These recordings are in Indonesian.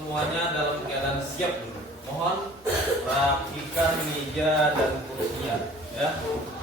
semuanya dalam keadaan siap dulu. Mohon rapikan meja dan kursinya, ya.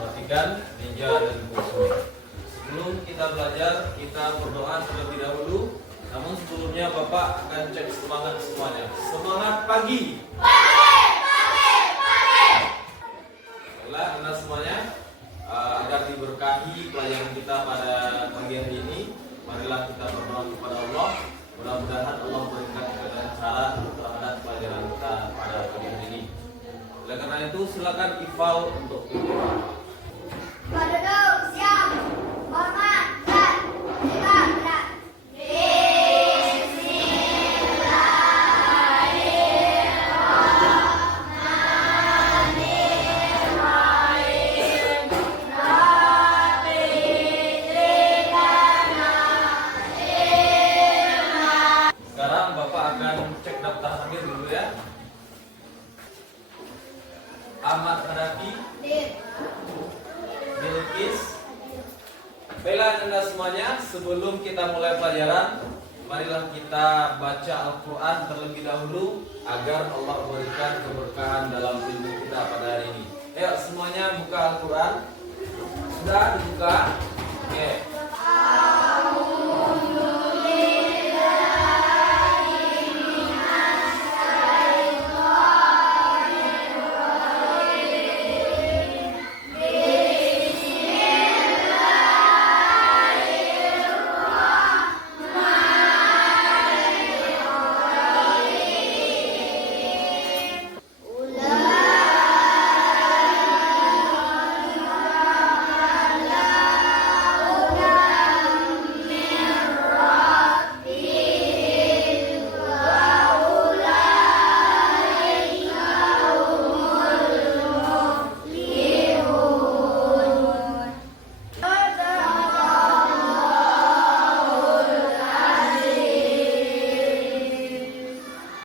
Rapikan meja dan kursinya. Sebelum kita belajar, kita berdoa terlebih dahulu. Namun sebelumnya Bapak akan cek semangat semuanya. Semangat pagi. Baiklah, Anda semuanya, agar diberkahi pelajaran kita pada pagi hari ini, marilah kita berdoa kepada Allah. Mudah-mudahan Allah berikan kelancaran terhadap pelajaran kita pada pagi hari ini. Oleh karena itu, silakan Ifal untuk berdoa. Duduk, siap, hormat, dan kita gerak. Sekarang Bapak akan cek daftar hadir dulu ya. Ahmad Hanafi, Bilqis. Baiklah Anda semuanya, sebelum kita mulai pelajaran, marilah kita baca Al-Quran terlebih dahulu agar Allah berikan keberkahan dalam ilmu kita pada hari ini. Ayo semuanya buka Al-Quran. Sudah dibuka? Oke.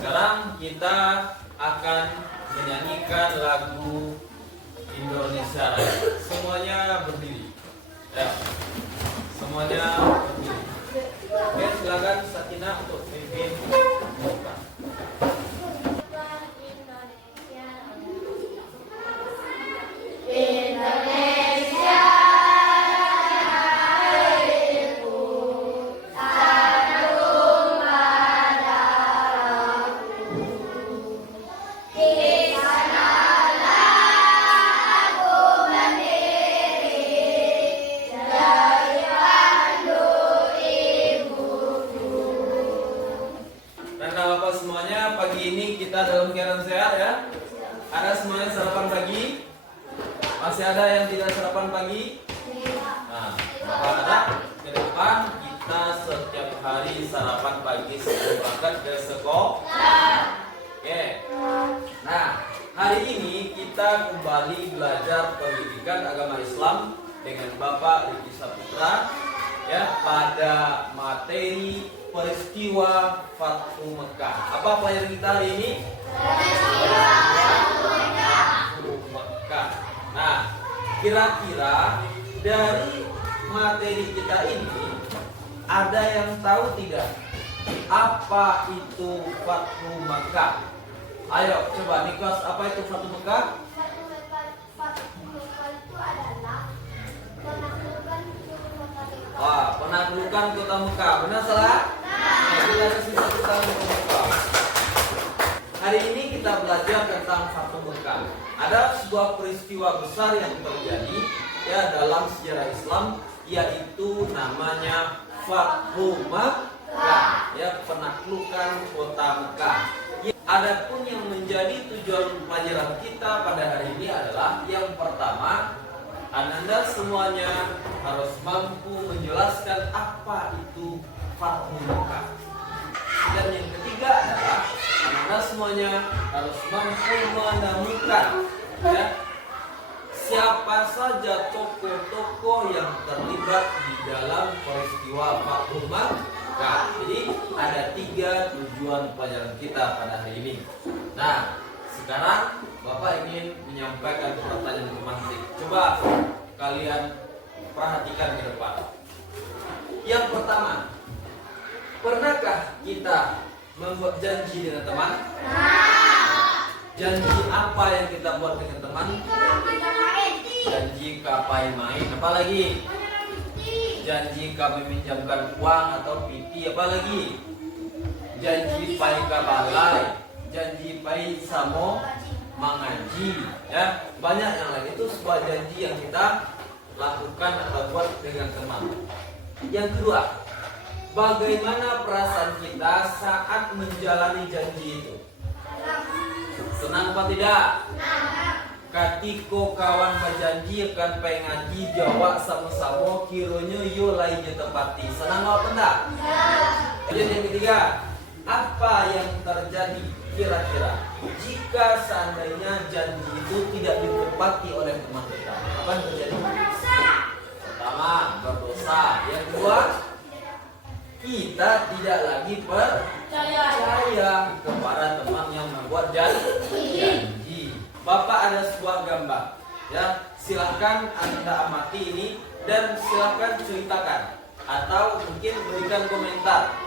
Sekarang kita akan menyanyikan lagu Indonesia Raya. Semuanya berdiri. Ya. Semuanya berdiri. Oke, silakan Sakinah untuk pimpin. Dan kalau Bapak semuanya, pagi ini kita dalam keadaan sehat ya. Ada semuanya sarapan pagi? Masih ada yang tidak sarapan pagi? Nah, Bapak ada ke depan kita setiap hari sarapan pagi sebelum berangkat ke sekolah. Oke. Nah, hari ini kita kembali belajar pendidikan agama Islam dengan Bapak Riki Saputra ya pada materi peristiwa Fathu Mekah. Apa pelajaran kita hari ini? Peristiwa Fathu Mekah. Nah, kira-kira dari materi kita ini ada yang tahu tidak apa itu Fathu Mekah? Ayo coba Niklas, apa itu Fathu Mekah? Itu adalah penaklukan kota Mekah. Wah, penaklukan kota Mekah. Benar salah? Nah, kita kasih satu kali kota Mekah. Hari ini kita belajar tentang Fathu Mekah. Ada sebuah peristiwa besar yang terjadi ya dalam sejarah Islam, yaitu namanya Fathu Mekah, ya penaklukan kota Mekah. Adapun yang menjadi tujuan pelajaran kita pada hari ini adalah yang pertama, Anda semuanya harus mampu menjelaskan apa itu Fathu Mekah. Dan yang ketiga adalah Anda semuanya harus mampu menemukan ya, siapa saja tokoh-tokoh yang terlibat di dalam peristiwa Fathu Mekah. Jadi ada 3 tujuan pelajaran kita pada hari ini. Nah, sekarang Bapak ingin menyampaikan pertanyaan pemantik. Coba kalian perhatikan ke depan. Yang pertama, pernahkah kita membuat janji dengan teman? Janji apa yang kita buat dengan teman? Janji kapai main. Apa lagi? Janji kami meminjamkan uang atau pipi. Apa lagi? Janji pai kabalai. Janji pai samo mengaji. Ya, banyak yang lain. Itu sebuah janji yang kita lakukan atau buat dengan teman. Yang kedua, bagaimana perasaan kita saat menjalani janji itu? Senang apa tidak? Katiko kawan berjanji akan pengaji jawab sama-sama kiranya yo lainnya tepati. Senang apa enggak? Kemudian yang ketiga, apa yang terjadi kira-kira jika seandainya janji itu tidak ditepati oleh teman kita? Apa yang terjadi? Pertama, berdosa. Yang kedua, kita tidak lagi percaya kepada teman yang membuat janji. Bapak ada sebuah gambar, ya, silahkan Anda amati ini dan silahkan ceritakan atau mungkin berikan komentar.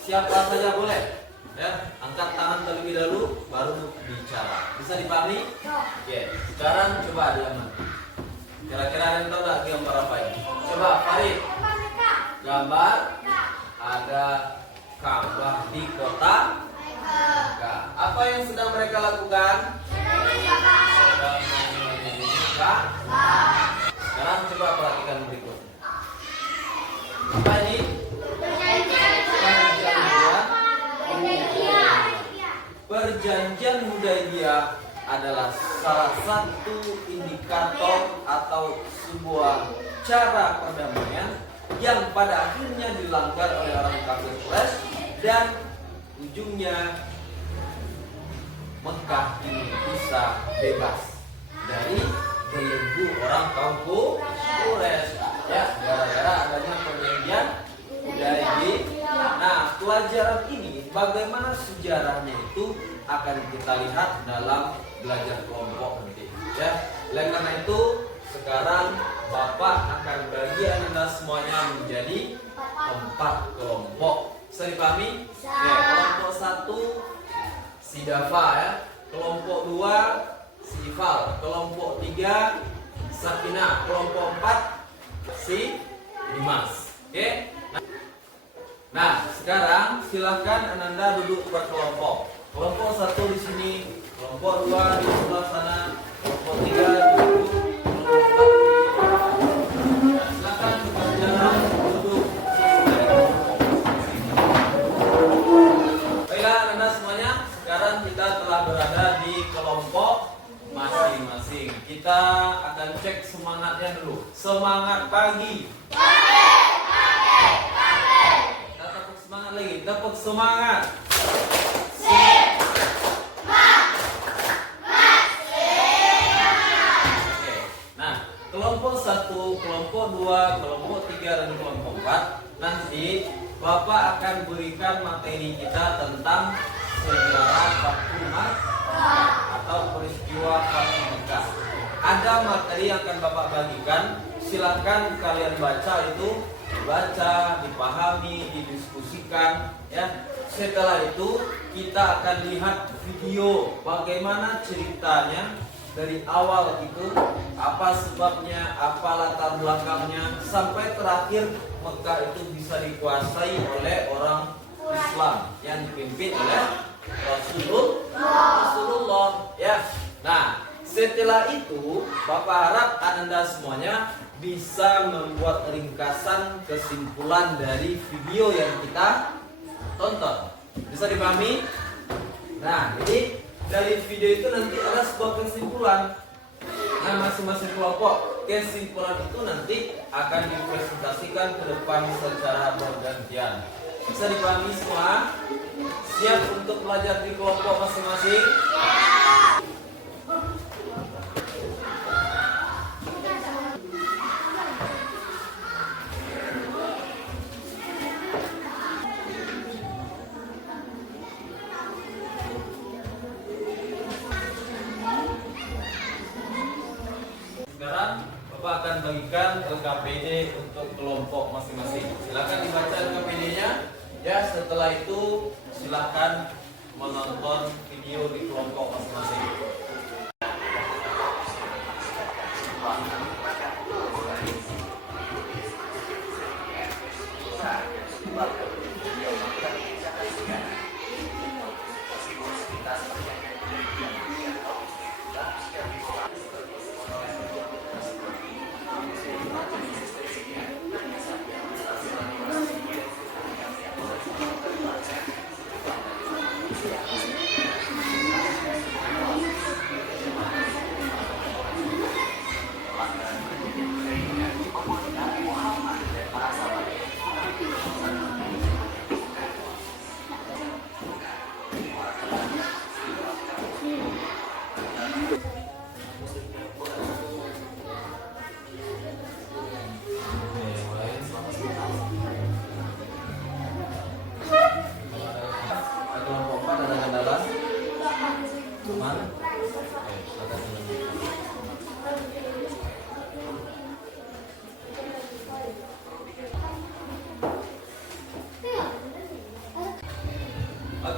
Siapa saja boleh, ya, angkat tangan terlebih dahulu baru bicara. Bisa dipahami? Oke, sekarang coba diamati. Kira-kira ada yang tahu nggak gambar apa ini? Coba Farid. Gambar ada Ka'bah di kota Mekah. Apa yang sedang mereka lakukan? Sedang menyembelih Ka'bah. Sekarang coba perhatikan berikut. Apa ini? Perjanjian Hudaybiyah adalah salah satu indikator atau sebuah cara perdamaian yang pada akhirnya dilanggar oleh orang kafir Quraisy dan ujungnya Mekah ini bisa bebas dari belenggu orang kaum Quraisy, ya, gara-gara adanya perjanjian Hudaybiyah. Nah, pelajaran ini bagaimana sejarahnya itu akan kita lihat dalam belajar kelompok nanti, ya. Oleh karena itu sekarang Bapak akan bagi Anda semuanya menjadi 4 kelompok. Bisa dipahami? Ya, kelompok 1 si Dafa, ya. Kelompok 2 si Ifal. Kelompok 3 Sakina. Kelompok 4 si Dimas. Oke? Nah, sekarang silahkan Ananda duduk berkelompok. Kelompok 1 di sini, kelompok 2 di sebelah sana, kelompok 3 duduk, kelompok 4 di silahkan berjalan duduk sesuai kelompok. Baiklah Ananda semuanya, sekarang kita telah berada di kelompok masing-masing. Kita akan cek semangatnya dulu. Semangat pagi. Semangat lagi, tepuk semangat. Oke. Nah, kelompok 1, kelompok 2, kelompok 3 dan kelompok 4 nanti Bapak akan berikan materi kita tentang sejarah Fathu Makkah atau peristiwa Fathu Makkah. Ada materi yang akan Bapak bagikan, silakan kalian baca itu. Dibaca, dipahami, didiskusikan, ya. Setelah itu kita akan lihat video bagaimana ceritanya dari awal itu, apa sebabnya, apa latar belakangnya sampai terakhir Mekah itu bisa dikuasai oleh orang Islam yang dipimpin oleh Rasulullah, ya. Nah, setelah itu Bapak harap Anda semuanya bisa membuat ringkasan kesimpulan dari video yang kita tonton. Bisa dipahami? Nah, jadi dari video itu nanti ada sebuah kesimpulan. Nah, masing-masing kelompok kesimpulan itu nanti akan dipresentasikan ke depan secara bergantian. Bisa dipahami semua? Siap untuk belajar di kelompok masing-masing? Bapak akan bagikan LKPD untuk kelompok masing-masing. Silakan dibaca LKPD-nya. Ya, setelah itu silahkan menonton video di kelompok masing-masing.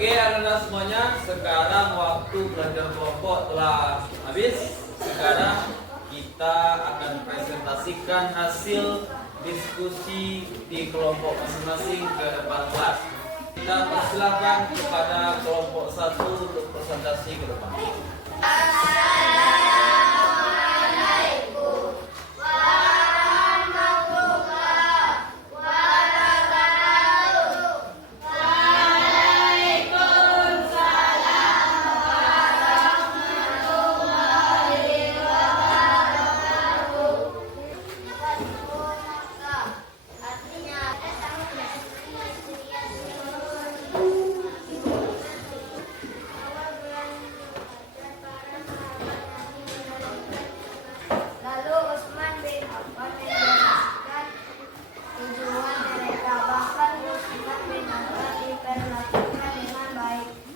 Oke, anak-anak semuanya, sekarang waktu belajar kelompok telah habis. Sekarang kita akan presentasikan hasil diskusi di kelompok masing-masing ke depan kelas. Kita persilahkan kepada kelompok 1 untuk presentasi ke depan.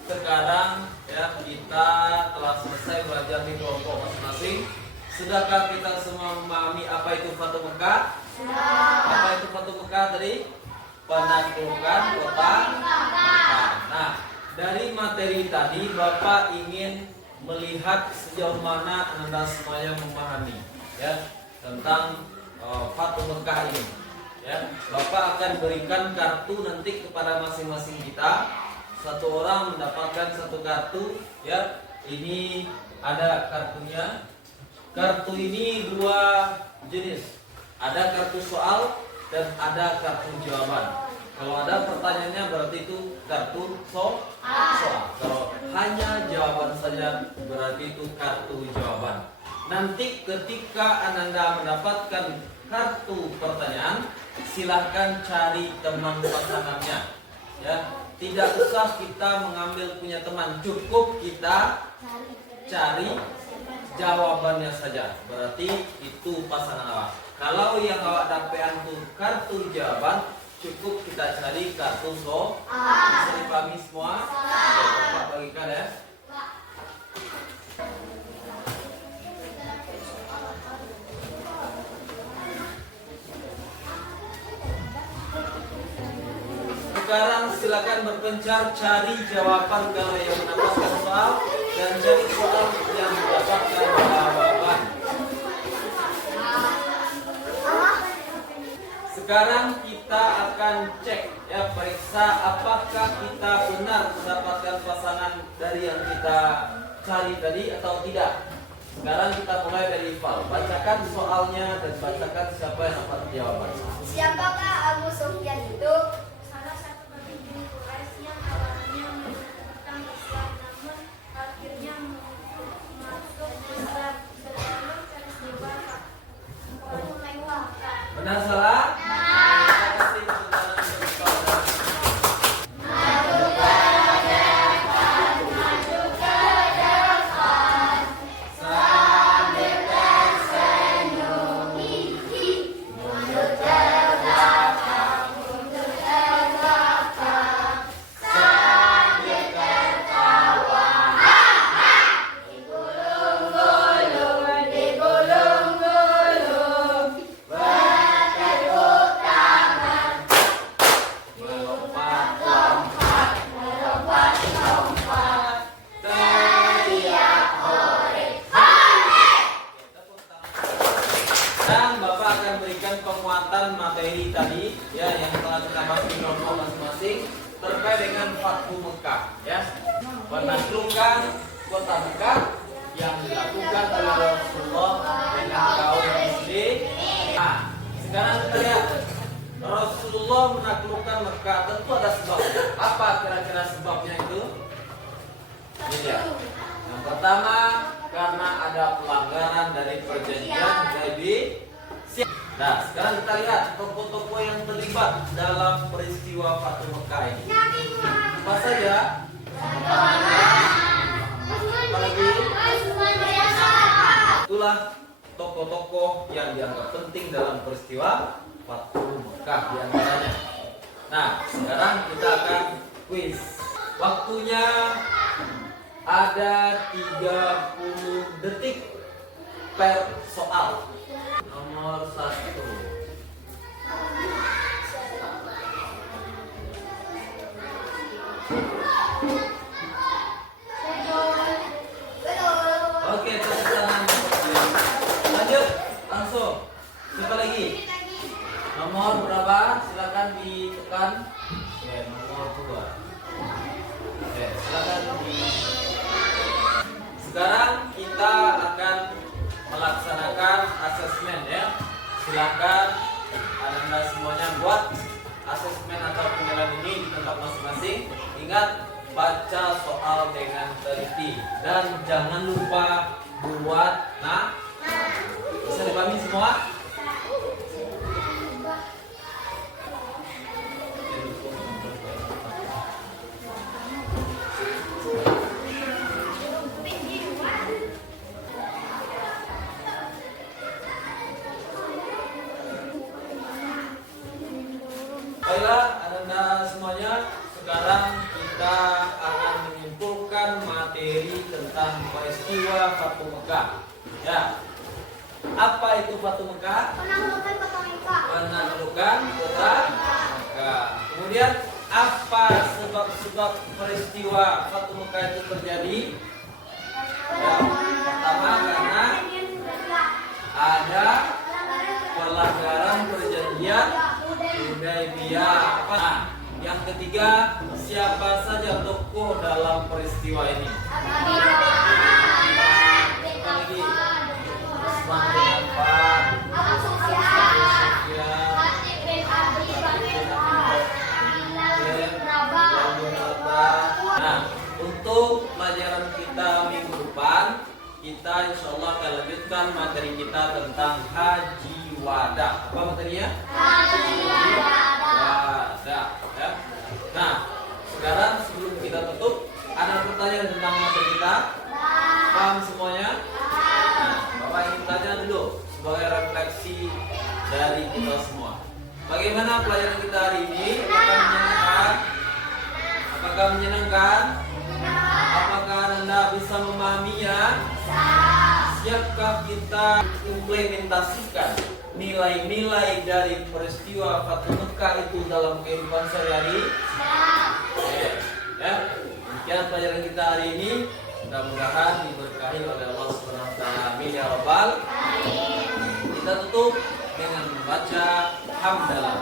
Sekarang ya, kita telah selesai belajar di kelompok masing-masing. Sudahkah kita semua memahami apa itu Fatu Mekah? Apa itu Fatu Mekah tadi? Penaklukan kota Mekah. Nah, dari materi tadi Bapak ingin melihat sejauh mana Anda semuanya memahami ya tentang Fatu Mekah ini. Ya, Bapak akan berikan kartu nanti kepada masing-masing kita. Satu orang mendapatkan satu kartu ya. Ini ada kartunya. Kartu ini dua jenis. Ada kartu soal dan ada kartu jawaban. Kalau ada pertanyaannya berarti itu kartu soal. Kalau hanya jawaban saja berarti itu kartu jawaban. Nanti ketika Anda mendapatkan kartu pertanyaan, silahkan cari teman pasangannya ya. Tidak usah kita mengambil punya teman, cukup kita cari jawabannya saja. Berarti itu pasangan awak. Kalau yang awak dapetan tuh kartu jawaban, cukup kita cari kartu soal. Bisa dipahami semua? Bapak bagikan ya. Sekarang silakan berpencar cari jawaban kalau yang mendapatkan soal dan cari soal yang mendapatkan jawaban. Sekarang kita akan cek ya, periksa apakah kita benar mendapatkan pasangan dari yang kita cari tadi atau tidak. Sekarang kita mulai dari Val. Bacakan soalnya dan bacakan siapa yang dapat jawaban. Siapakah Abu Sufyan itu? Benar salah? menaklukkan kota Mekah yang dilakukan oleh Rasulullah dengan kaum muslim. Nah, sekarang kita lihat Rasulullah menaklukkan Mekah, tentu ada sebabnya. Apa kira-kira sebabnya itu? Ini dia. Yang pertama, karena ada pelanggaran dari perjanjian Hudaybiyah. Nah, sekarang kita lihat tokoh-tokoh yang terlibat dalam peristiwa Fatu Mekah ini. Apa saja? Apalagi? Itulah tokoh-tokoh yang dianggap penting dalam peristiwa Fatu Mekah di antaranya. Nah, sekarang kita akan quiz. Waktunya ada 30 detik per soal. Nomor 1. Oke, tepuk tangan. Lanjut, langsung. Siapa lagi? Nomor berapa? Silakan ditekan. Oke, nomor 2. Oke, silakan di. Sekarang kita akan melaksanakan asesmen ya. Silakan Anda semuanya buat asesmen atau penilaian ini di tempat masing-masing. Ingat, baca soal dengan teliti dan jangan lupa buat bisa dipahami semua? Baiklah, Anda semuanya, sekarang kita akan menyimpulkan materi tentang peristiwa Fatu Mekah. Ya, apa itu Fatu Mekah? Penaklukan kota Mekah. Penaklukan kota Mekah. Kemudian apa sebab-sebab peristiwa Fatu Mekah itu terjadi? Ya, pertama karena ada pelanggaran perjanjian Hudaybiyah. Nah, yang ketiga, siapa saja tokoh dalam peristiwa ini? Lagi Utsman bin Affan, Abu Sufyan, Nah, untuk pelajaran kita minggu depan, kita insya Allah akan lanjutkan materi kita tentang haji wada. Apa materinya? Haji wada. Ya. Nah, sekarang sebelum kita tutup, ada pertanyaan tentang materi kita? Paham semuanya? Nah, Bapak ingin tanya dulu sebagai refleksi dari kita semua. Bagaimana pelajaran kita hari ini? Apakah menyenangkan? Apakah menyenangkan? Apakah Anda bisa memahaminya? Siapkah kita implementasikan nilai-nilai dari peristiwa Fatu Mekah itu dalam kehidupan sehari-hari? Ya, demikian pelajaran kita hari ini. Mudah-mudahan diberkahi oleh Allah Subhanahu wa taala. Amin ya rabbal alamin. Kita tutup dengan membaca hamdalah.